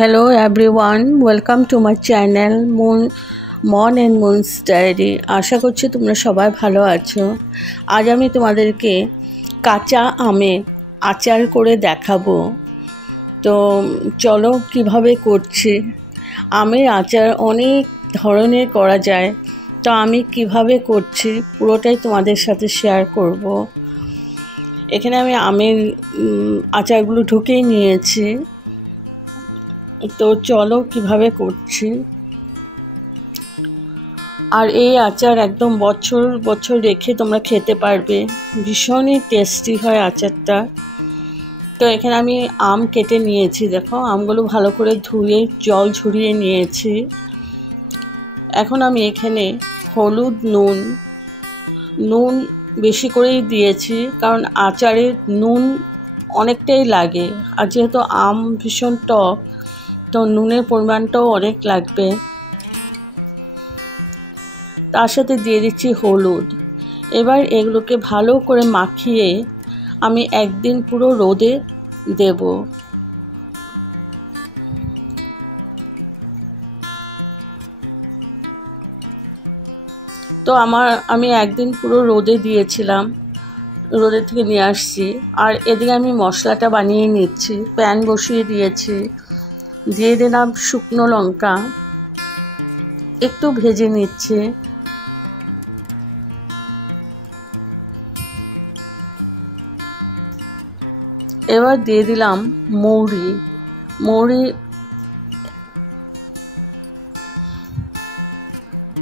Hello everyone, welcome to my channel Mon and Moon's Diary। আশা করছি তোমরা সবাই ভালো আছো। আজ আমি তোমাদেরকে কাঁচা আমের আচার করে দেখাবো। তো চলো কিভাবে করছি। আমের আচার অনেক ধরনের করা যায়, তো আমি কিভাবে করছি পুরোটাই তোমাদের সাথে শেয়ার করব। এখানে আমি আমের আচারগুলো ঢুকিয়ে নিয়েছি, তো চলো কিভাবে করছি। আর এই আচার একদম বছর বছর রেখে তোমরা খেতে পারবে, ভীষণই টেস্টি হয় আচারটা। তো এখানে আমি আম কেটে নিয়েছি, দেখো আমগুলো ভালো করে ধুয়ে জল ঝরিয়ে নিয়েছি। এখন আমি এখানে হলুদ নুন বেশি করেই দিয়েছি, কারণ আচারে নুন অনেকটাই লাগে, আর যেহেতু আম ভীষণ টক তো নুনের পরিমাণটাও অনেক লাগবে। তার সাথে দিয়ে দিচ্ছি হলুদ। এবার এগুলোকে ভালো করে মাখিয়ে আমি একদিন পুরো রোদে দেব। তো আমি একদিন পুরো রোদে দিয়েছিলাম, রোদে থেকে নিয়ে আসছি। আর এদিকে আমি মশলাটা বানিয়ে নিচ্ছি। প্যান বসিয়ে দিয়েছি, দিয়ে দিলাম শুকনো লঙ্কা, একটু ভেজে নিচ্ছি। এবার দিয়ে দিলাম মৌরি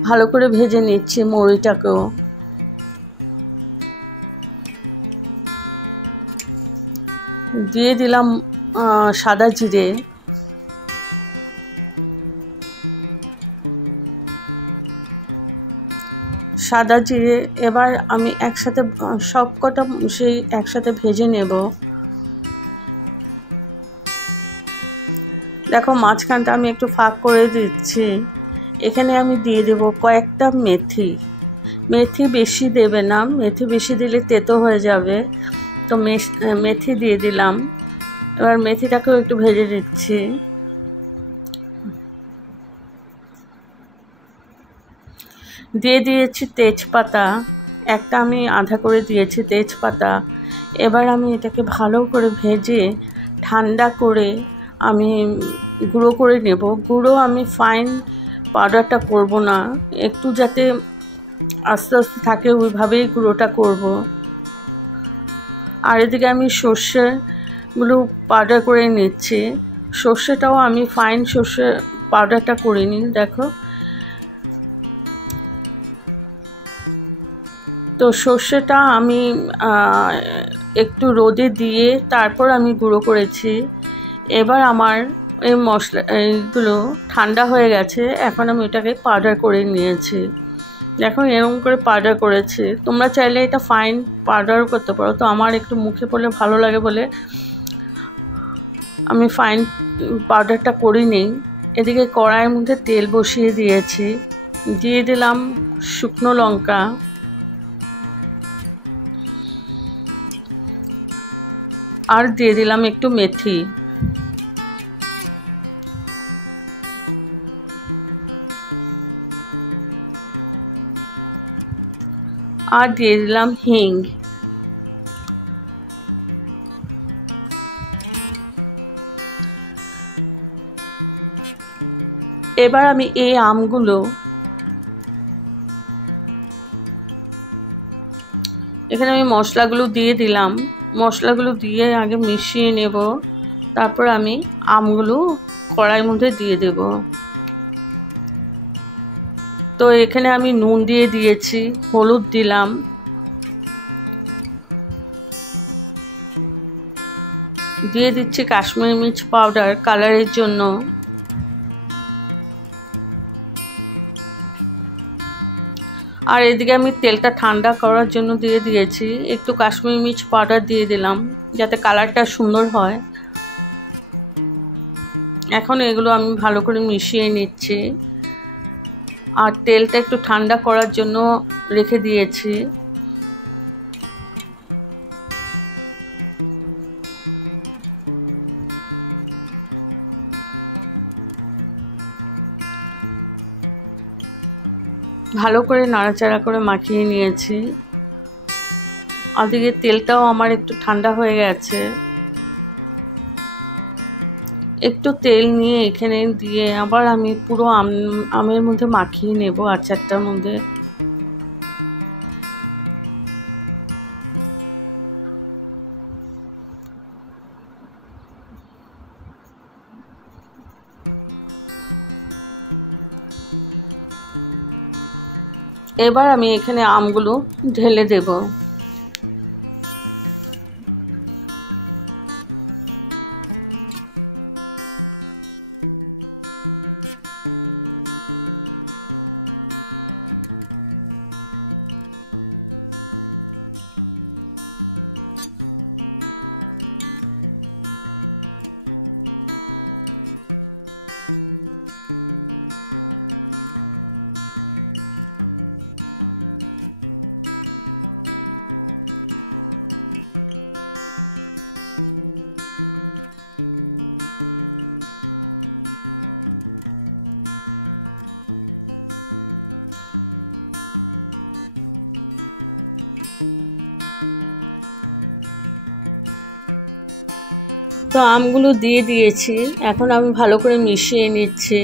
ভালো করে ভেজে নিচ্ছি মৌরিটাকেও। দিয়ে দিলাম সাদা জিরে, এবার আমি একসাথে সব কটা সেই একসাথে ভেজে নেব। দেখো মাঝখানটা আমি একটু ফাঁক করে দিচ্ছি। এখানে আমি দিয়ে দেব কয়েকটা মেথি বেশি দেবে না, মেথি বেশি দিলে তেতো হয়ে যাবে। তো মেথি দিয়ে দিলাম। এবার মেথিটাকেও একটু ভেজে দিচ্ছি। দিয়ে দিয়েছি তেজপাতা, একটা আমি আধা করে দিয়েছি তেজপাতা। এবার আমি এটাকে ভালো করে ভেজে ঠান্ডা করে আমি গুঁড়ো করে নেব। গুঁড়ো আমি ফাইন পাউডারটা করব না, একটু যাতে আস্তে আস্তে থাকে ওইভাবেই গুঁড়োটা করব। আর এদিকে আমি সর্ষেগুলো পাউডার করে নিচ্ছি। সর্ষেটাও আমি ফাইন সর্ষে পাউডারটা করে নিই, দেখো। তো সর্ষেটা আমি একটু রোদে দিয়ে তারপর আমি গুঁড়ো করেছি। এবার আমার এই এইগুলো ঠান্ডা হয়ে গেছে, এখন আমি এটাকে পাউডার করে নিয়েছি। দেখো এরকম করে পাউডার করেছি। তোমরা চাইলে এটা ফাইন পাউডারও করতে পারো, তো আমার একটু মুখে পড়লে ভালো লাগে বলে আমি ফাইন পাউডারটা করে নিই। এদিকে কড়াইয়ের মধ্যে তেল বসিয়ে দিয়েছি, দিয়ে দিলাম শুকনো লঙ্কা, আর দিয়ে দিলাম একটু মেথি। আর দিয়ে দিলাম হিং। এবার আমি এই আমগুলো এখানে আমি মশলাগুলো দিয়ে দিলাম। মশলাগুলো দিয়ে আগে মিশিয়ে নেব, তারপর আমি আমগুলো কড়াইয়ের মধ্যে দিয়ে দেব। তো এখানে আমি নুন দিয়ে দিয়েছি, হলুদ দিলাম, দিয়ে দিচ্ছি কাশ্মীরি মির্চ পাউডার কালারের জন্য। আর এদিকে আমি তেলটা ঠান্ডা করার জন্য দিয়ে দিয়েছি, একটু কাশ্মীরি মির্চ পাউডার দিয়ে দিলাম যাতে কালারটা সুন্দর হয়। এখন এগুলো আমি ভালো করে মিশিয়ে নিচ্ছি। আর তেলটা একটু ঠান্ডা করার জন্য রেখে দিয়েছি। ভালো করে নাড়াচাড়া করে মাখিয়ে নিয়েছি। ওদিকে তেলটাও আমার একটু ঠান্ডা হয়ে গেছে। একটু তেল নিয়ে এখানে দিয়ে আবার আমি পুরো আমের মধ্যে মাখিয়ে নেব আচারটার মধ্যে। এবার আমি এখানে আমগুলো ঢেলে দেব। তো আমগুলো দিয়ে দিয়েছি, এখন আমি ভালো করে মিশিয়ে নিচ্ছি।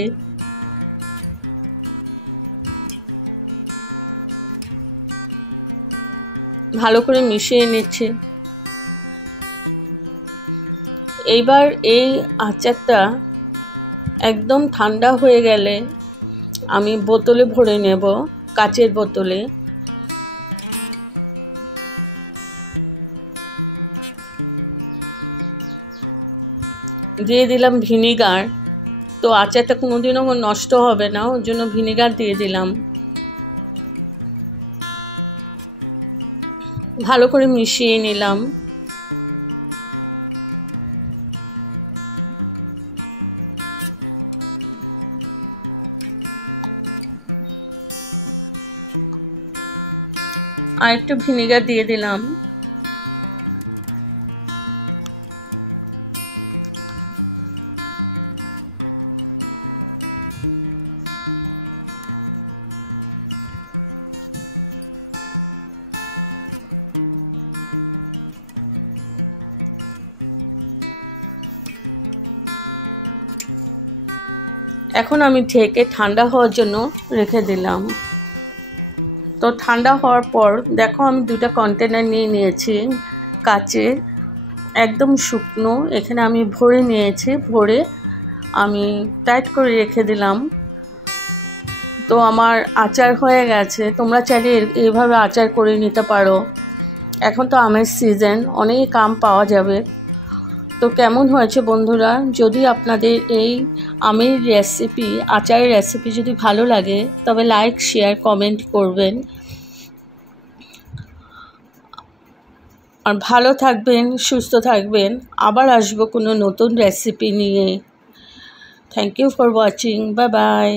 ভালো করে মিশিয়ে নিচ্ছি। এইবার এই আচারটা একদম ঠান্ডা হয়ে গেলে আমি বোতলে ভরে নেব, কাচের বোতলে। দিয়ে দিলাম ভিনিগার। তো আচারটা কোনোদিনও নষ্ট হবে না, ওর জন্য ভিনিগার দিয়ে দিলাম। ভালো করে মিশিয়ে নিলাম। আর একটু ভিনিগার দিয়ে দিলাম। এখন আমি ঢেকে ঠান্ডা হওয়ার জন্য রেখে দিলাম। তো ঠান্ডা হওয়ার পর দেখো আমি দুটো কন্টেনার নিয়ে নিয়েছি কাচের, একদম শুকনো। এখানে আমি ভরে নিয়েছি, ভরে আমি টাইট করে রেখে দিলাম। তো আমার আচার হয়ে গেছে। তোমরা চাইলে এইভাবে আচার করে নিতে পারো। এখন তো আমের সিজন, অনেক আম পাওয়া যাবে। তো কেমন হয়েছে বন্ধুরা? যদি আপনাদের এই আমের রেসিপি, আচারের রেসিপি যদি ভালো লাগে তবে লাইক, শেয়ার, কমেন্ট করবেন। আর ভালো থাকবেন, সুস্থ থাকবেন। আবার আসবো কোনো নতুন রেসিপি নিয়ে। Thank you for watching. Bye by.